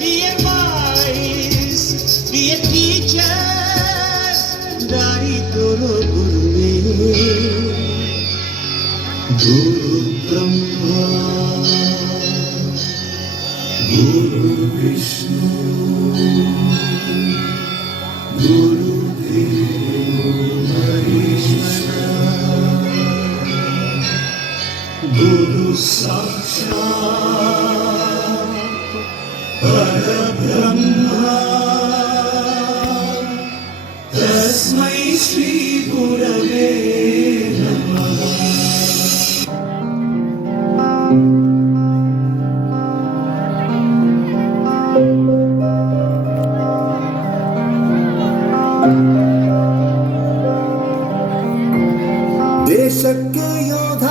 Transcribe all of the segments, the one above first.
be advice, be a teacher, ದಾರಿ ತೋರೋ ಗುರುವೇ. ಗುರು ಬ್ರಹ್ಮ ಗುರು ವಿಷ್ಣು ಗುರು ದೇವೋ ಮಹೇಶ್ವರ ಗುರು ಸಾಕ್ಷಾತ್ ಪರಬ್ರಹ್ಮ ತಸ್ಮೈ ಶ್ರೀ ಗುರವೇ ನಮಃ. ದೇಶಕ್ಕೆ ಯೋಧ,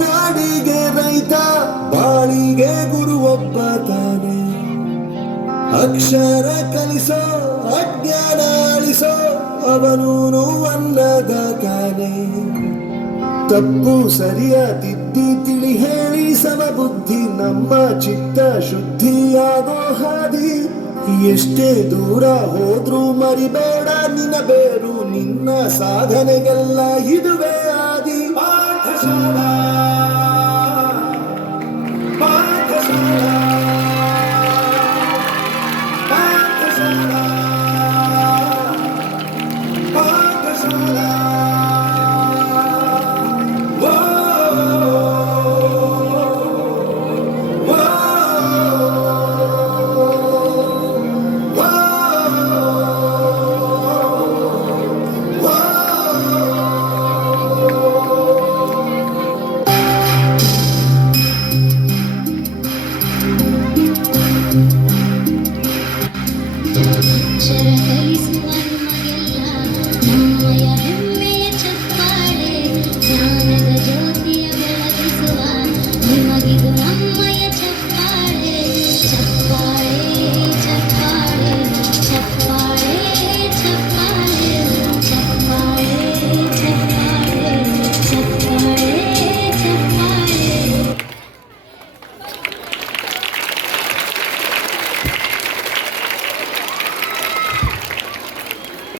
ನಾಡಿಗೆ ರೈತ, ಬಾಳಿಗೆ ಗುರು ಒಬ್ಬ ತಾನೆ. ಅಕ್ಷರ ಕಲಿಸೋ, ಅಜ್ಞಾನ ಅಳಿಸೋ, ಅವನೂನು ಅನ್ನದಾತಾನೆ. ತಪ್ಪು ಸರಿಯ ತಿದ್ದಿ ತಿಳಿ ಹೇಳಿ ಸಮಬುದ್ಧಿ, ನಮ್ಮ ಚಿತ್ತ ಶುದ್ಧಿಯಾಗೋ ಹಾದಿ. ಎಷ್ಟೇ ದೂರ ಹೋದ್ರೂ ಮರಿಬೇಡ ನಿನ್ನ ಬೇರು, ನಿನ್ನ ಸಾಧನೆಗೆಲ್ಲ ಇದುವೇ ಆದಿ. ಪಾಠಶಾಲಾ